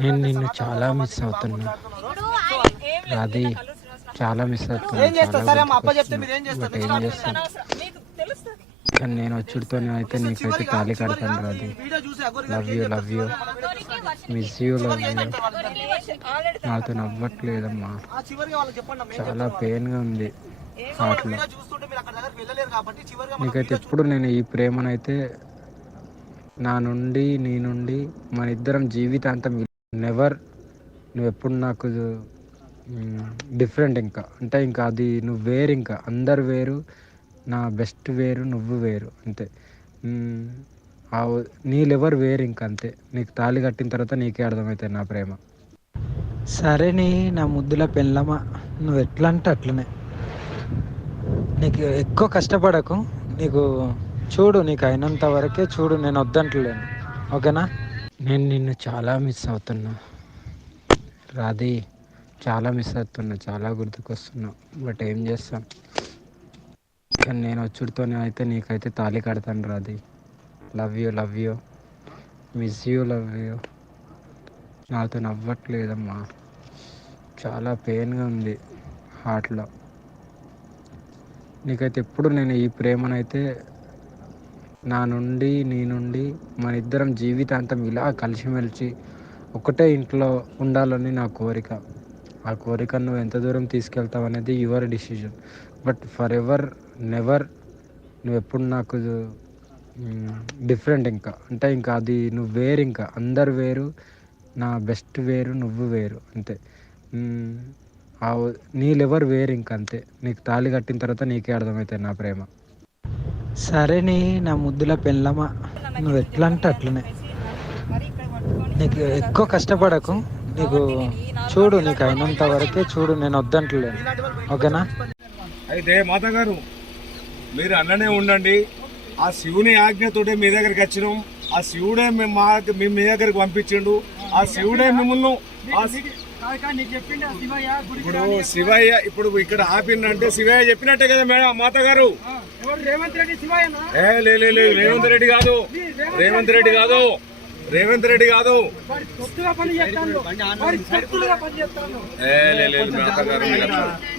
నేను నిన్ను చాలా మిస్ అవుతున్నా రాధి, చాలా మిస్ అవుతున్నా. కానీ నేను వచ్చుడితోనే అయితే నీకైతే తాళి కడతాను Radhi. Love you miss you, love you. నాతో నవ్వట్లేదమ్మా, చాలా పెయిన్గా ఉంది హార్ట్లో. నీకైతే ఎప్పుడు నేను ఈ ప్రేమనైతే నా నుండి నీ నుండి మన ఇద్దరం జీవితాంతం నెవర్, నువ్వెప్పుడు నాకు డిఫరెంట్, ఇంకా అంటే ఇంకా అది నువ్వు వేరు, ఇంకా అందరు వేరు, నా బెస్ట్ వేరు, నువ్వు వేరు అంతే. నీ లెవర్ వేరు, ఇంకా అంతే. నీకు తాళి కట్టిన తర్వాత నీకే అర్థమవుతుంది నా ప్రేమ. సరేని నా ముద్దుల పెళ్ళమా, నువ్వు ఎట్లా అంటే అట్లనే. నీకు ఎక్కువ కష్టపడకు, నీకు చూడు, నీకు అయినంత వరకే చూడు, నేను వద్దంటలేను, ఓకేనా? నేను నిన్ను చాలా మిస్ అవుతున్నా రాధి, చాలా మిస్ అవుతున్నా, చాలా గుర్తుకొస్తున్నా. బట్ ఏం చేస్తాం, కానీ నేను వచ్చుడితోనే అయితే నీకైతే తాళి కడతాను Radhi. Love you miss you, love you. నాతో నవ్వట్లేదమ్మా, చాలా పెయిన్గా ఉంది హార్ట్లో. నీకైతే ఎప్పుడు నేను ఈ ప్రేమనైతే నా నుండి నీ నుండి మన ఇద్దరం జీవితాంతం ఇలా కలిసిమెలిసి ఒకటే ఇంట్లో ఉండాలని నా కోరిక. ఆ కోరిక నువ్వు ఎంత దూరం తీసుకెళ్తావు అనేది your decision. But for ever never, నువ్వెప్పుడు నాకు డిఫరెంట్, ఇంకా అంటే ఇంకా అది నువ్వు వేరు, ఇంకా అందరు వేరు, నా బెస్ట్ వేరు, నువ్వు వేరు అంతే. నీ లెవర్ వేరు, ఇంకా అంతే. నీకు తాళి కట్టిన తర్వాత నీకే అర్థమవుతుంది నా ప్రేమ. సరేని నా ముద్దుల పెళ్ళమా, నువ్వు ఎట్లా అంటే అట్లనే. నీకు ఎక్కువ కష్టపడకు, నీకు చూడు, నీకు అయినంత వరకే చూడు, నేను వద్దంటలేను, ఓకేనా? అయితే మాతగారు, మీరు అన్ననే ఉండండి. ఆ శివుని ఆజ్ఞతోటే మీ దగ్గరికి వచ్చినాం. ఆ శివుడే మీ దగ్గరికి పంపించిండు. ఆ శివుడే మిమ్మల్ని ఇప్పుడు శివయ్య ఇప్పుడు ఇక్కడ ఆపిండంటే శివయ్య చెప్పినట్టే కదా మేడం మాతగారు. రేవంత్ రెడ్డి కాదు, రేవంత్ రెడ్డి కాదు, రేవంత్ రెడ్డి కాదు.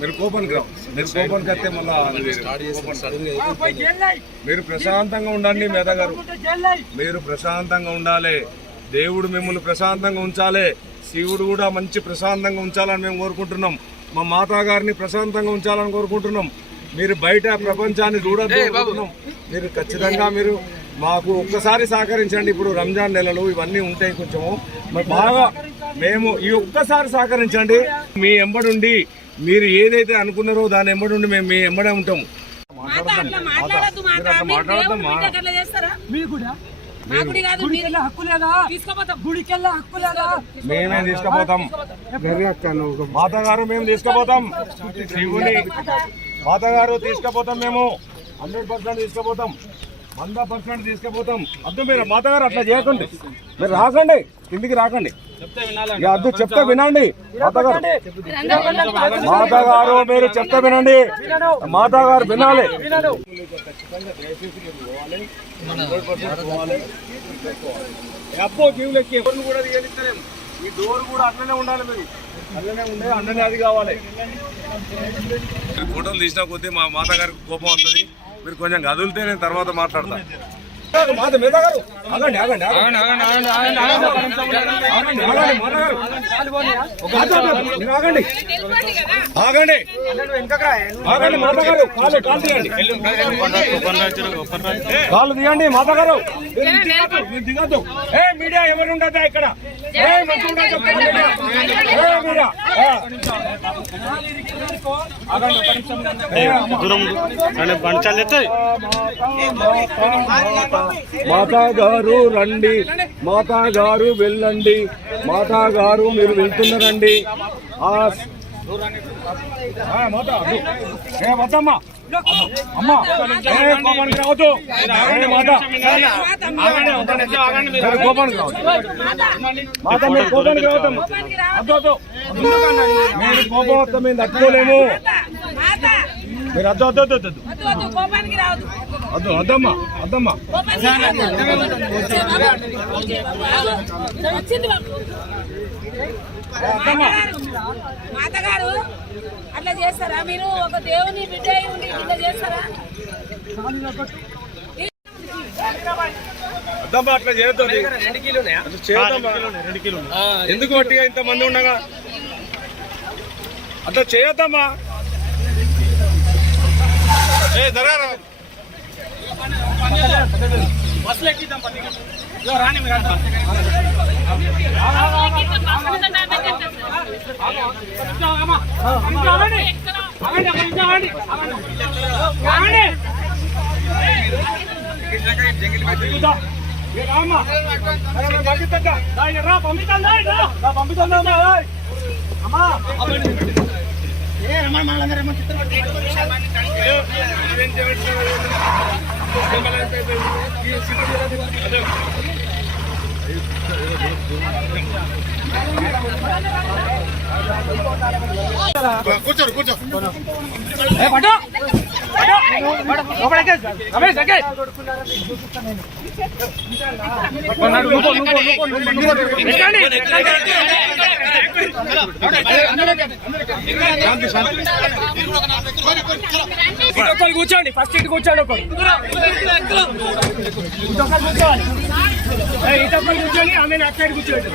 మీరు కోపానికి రావు, మీరు కోపానికి వస్తే మళ్ళా మీరు ప్రశాంతంగా ఉండండి మేధా గారు, మీరు ప్రశాంతంగా ఉండాలి. దేవుడు మిమ్మల్ని ప్రశాంతంగా ఉంచాలి, శివుడు కూడా మంచి ప్రశాంతంగా ఉంచాలని మేము కోరుకుంటున్నాం. మా మాతా గారిని ప్రశాంతంగా ఉంచాలని కోరుకుంటున్నాం. మీరు బయట ప్రపంచాన్ని చూడొద్దు. మీరు ఖచ్చితంగా మీరు మాకు ఒక్కసారి సహకరించండి. ఇప్పుడు రంజాన్ నెలలు ఇవన్నీ ఉంటాయి, కొంచెం బాగా మేము ఈ ఒక్కసారి సహకరించండి. మీ ఎంబడుండి మీరు ఏదైతే అనుకున్నారో దాని ఎంబడుండి మేము మీ ఎంబడే ఉంటాము. మేమే తీసుకుపోతాం మాతగారు, మేము తీసుకుపోతాం శివుని మాతగారు తీసుకుపోతాం. మేము 100% తీసుకుపోతాం, 100% తీసుకుపోతాం. అద్దు మీరు మాతగారు అట్లా చేయకండి, మీరు రాకండి, కిందికి రాకండి. అద్దు చెప్తే వినండి మాతగారు, మాతగారు మీరు చెప్తే వినండి, మాతగారు వినాలి. అబ్బో జీవులెక్కి ఎవరిని కూడా తీయనిస్తలేము. ఈ డోర్ కూడా అట్లనే ఉండాలి, మీరు అట్లనే ఉండే అన్ననే అది కావాలి. ఫోటోలు తీసిన కొద్దీ మా మాతగారికి కోపం వస్తుంది. మీరు కొంచెం కదిలితే నేను తర్వాత మాట్లాడతా. మాత మీద గారు ఆగండి ఆగండి ఆగండి ఆగండి ఆగండి ఆగండి మాత గారు కాలు తీయండి కాలు తీయండి మాత గారు దిగద్దు. ఏ మీడియా ఎవరు ఉండదా ఇక్కడ? ఏ మంచి ఉండదు మీడియా. మాతా గారు రండి, మాతా గారు వెళ్ళండి, మాతా గారు మీరు వెళ్తున్నారండి. వద్దమ్మా అమ్మా కోపానికి రావద్దు. కోపానికి రావద్దు. మాత మీరు కోపానికి రావద్దమ్మా. అద్దొద్దు, మీరు కోపం వద్ద మేము తట్టుకోలేము. మీరు అద్దు అద్దు అద్దు అద్దు అద్దు అద్దమ్మా అద్దమ్మా. మాతగారు అట్లా చేస్తారా? మీరు ఒక దేవుని బిడ్డ ఉండి ఇట్లా చేస్తారా? అద్దమ్మా అట్లా చేయొద్దు. ఎందుకు వట్టిగా ఇంతమంది ఉండగా అట్లా చేయొద్దమ్మా. బస్సులు ఎక్కిద్దాం రాని కూర్చోరు కూర్చో. కూర్చోండి, ఫస్ట్ ఇటు కూర్చోండి. ఒకరు కూర్చొని ఆమె అటు సైడ్ కూర్చోండి.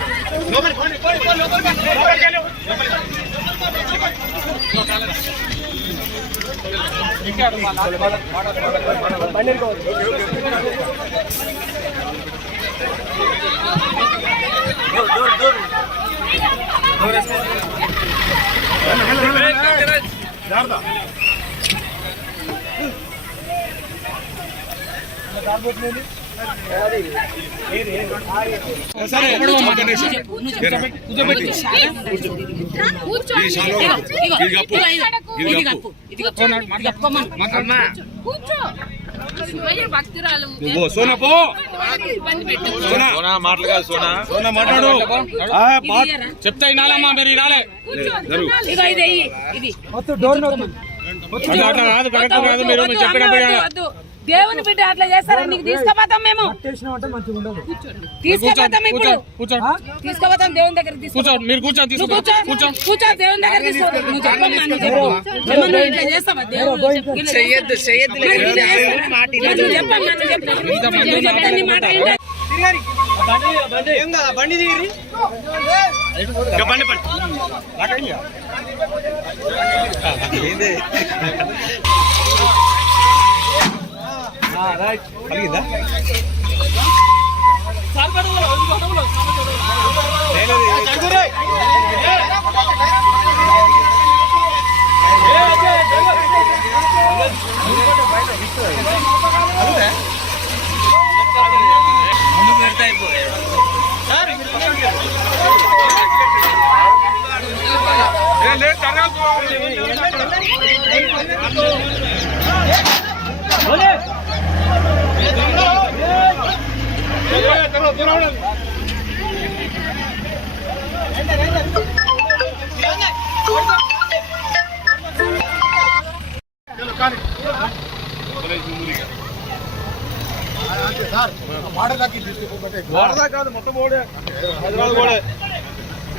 చెప్తా వినాలమ్మా, మీరు వినాలే. దేవుని బిడ్డ అట్లా చేస్తారా? నీకు తీసుకుపోతాం మేము, తీసుకుపోతాం. ఇప్పుడు తీసుకుపోతాం దేవుని దగ్గర. కూర్చో, దేవుని దగ్గర తీసుకో. నువ్వు చెప్పమ్మా, నువ్వు ఇట్లా చేస్తావా? దేవుడు చెయ్యొద్దు చెప్పమ్మా, నువ్వు చెప్తాను మాట. బండి దిగి బండి కలిగిందా?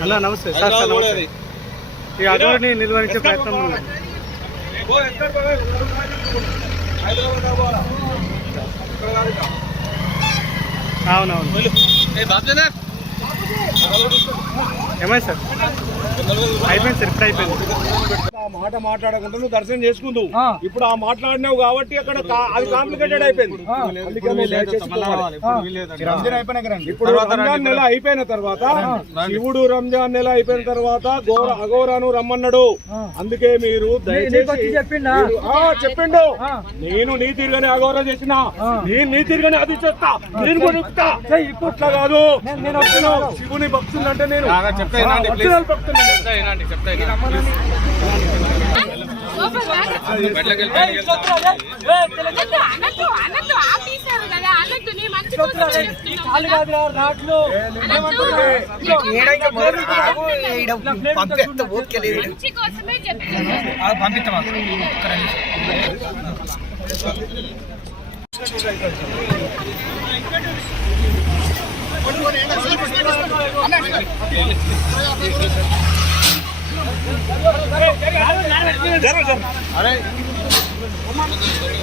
అన్న నమస్తే సార్. ఈ అదోని నిర్వహించే ప్రయత్నం అవునవును. ఏమైంది సార్? అయిపోయింది సార్, ఇప్పుడు అయిపోయింది. ఆ మాట మాట్లాడకుండా నువ్వు దర్శనం చేసుకుందావు. ఇప్పుడు ఆ మాట్లాడినావు కాబట్టి అక్కడ అది కాంప్లికేటెడ్ అయిపోయింది. ఇప్పుడు రంజాన్ నెల అయిపోయిన తర్వాత, శివుడు రంజాన్ నెల అయిపోయిన తర్వాత అఘోరాను రమ్మన్నాడు. అందుకే మీరు దయచేసి చెప్పిండు, నేను నీ తీరుగానే అఘోర చేసిన, నేను నీ తీరుగానే అది చేస్తా, నేను కూడా ఇట్లా కాదు. శివుని భక్తులు అంటే నేను పంపిస్తాం.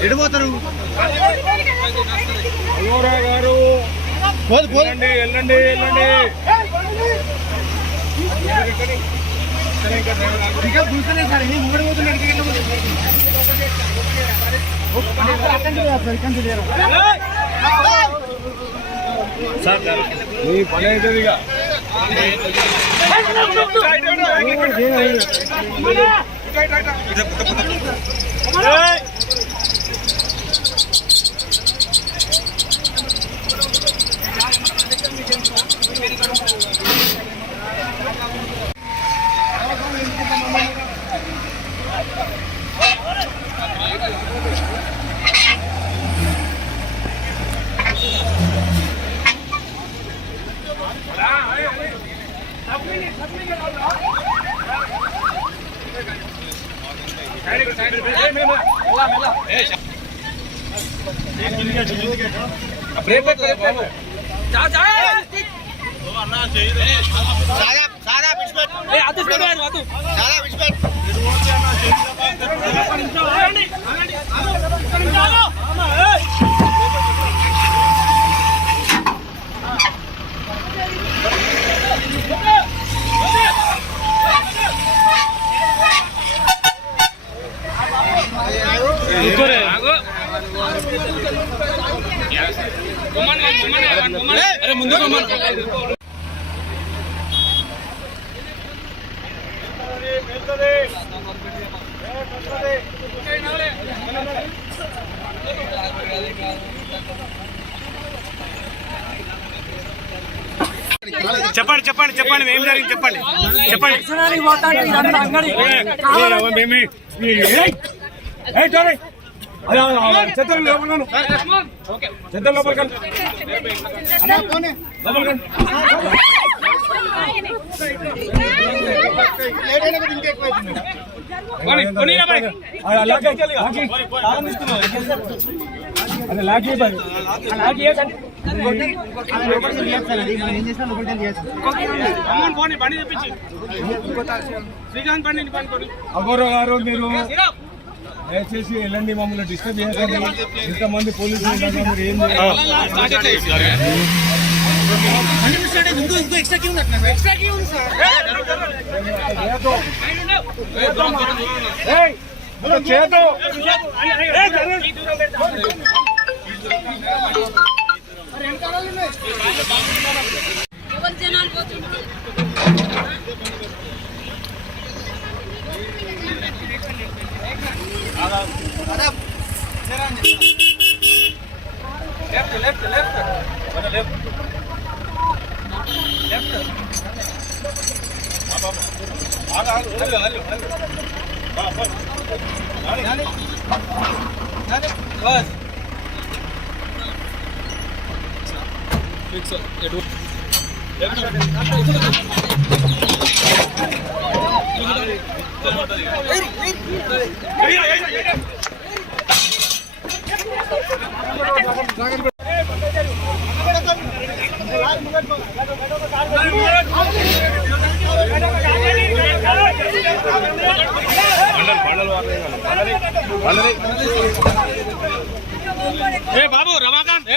ఎడిపోతారు అఘోరా గారు, వెళ్ళండి వెళ్ళండి వెళ్ళండి. నీ పని అవుతుంది ఇక. చెప్పండి చెప్పండి చెప్పండి, ఏం జరిగింది చెప్పండి చెప్పండి. చెత్తలు లోపలికి చెత్తలు లోపలికి అఘోరా గారు, మీరు దయచేసి వెళ్ళండి, మమ్మల్ని డిస్టర్బ్ చేయకండి. ఇంతమంది పోలీసులు మీరు ఏం చేతో జనాలు పోతుంటారు. బాబు రమాకాంత్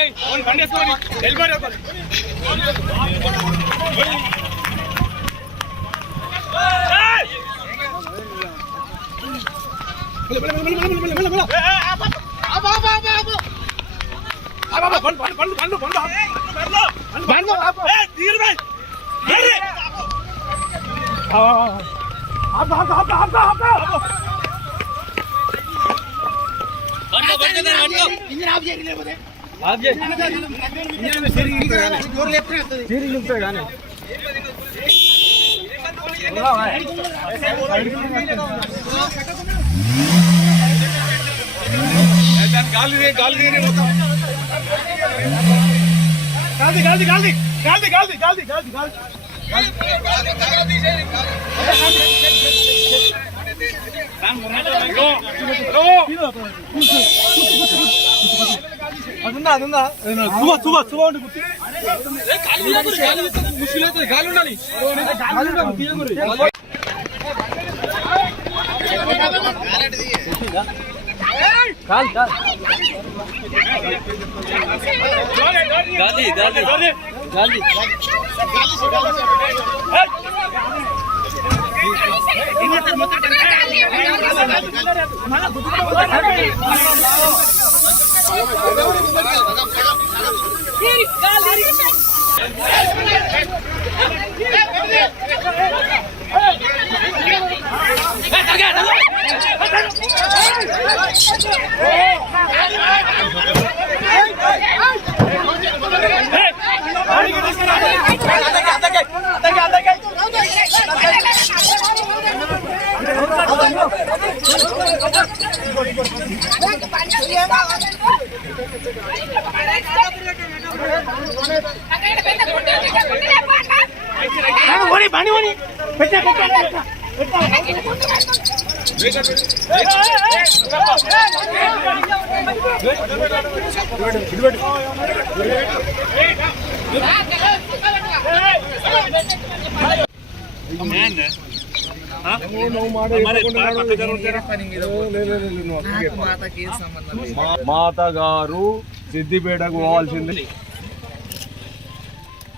మాత గారు సిద్దిపేటకు పోవాల్సింది.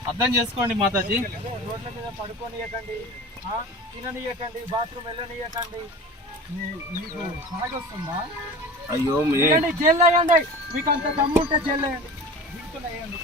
అర్థం చేసుకోండి మాతాజీ. రోడ్ల మీద పడుకోనియకండి, తిననీయకండి, బాత్రూమ్ వెళ్ళనీయకండి. మీకు సాగొస్తుందా? అయ్యో జైలు వేయండి, మీకు అంత దమ్ము ఉంటే జైలు వేయండి.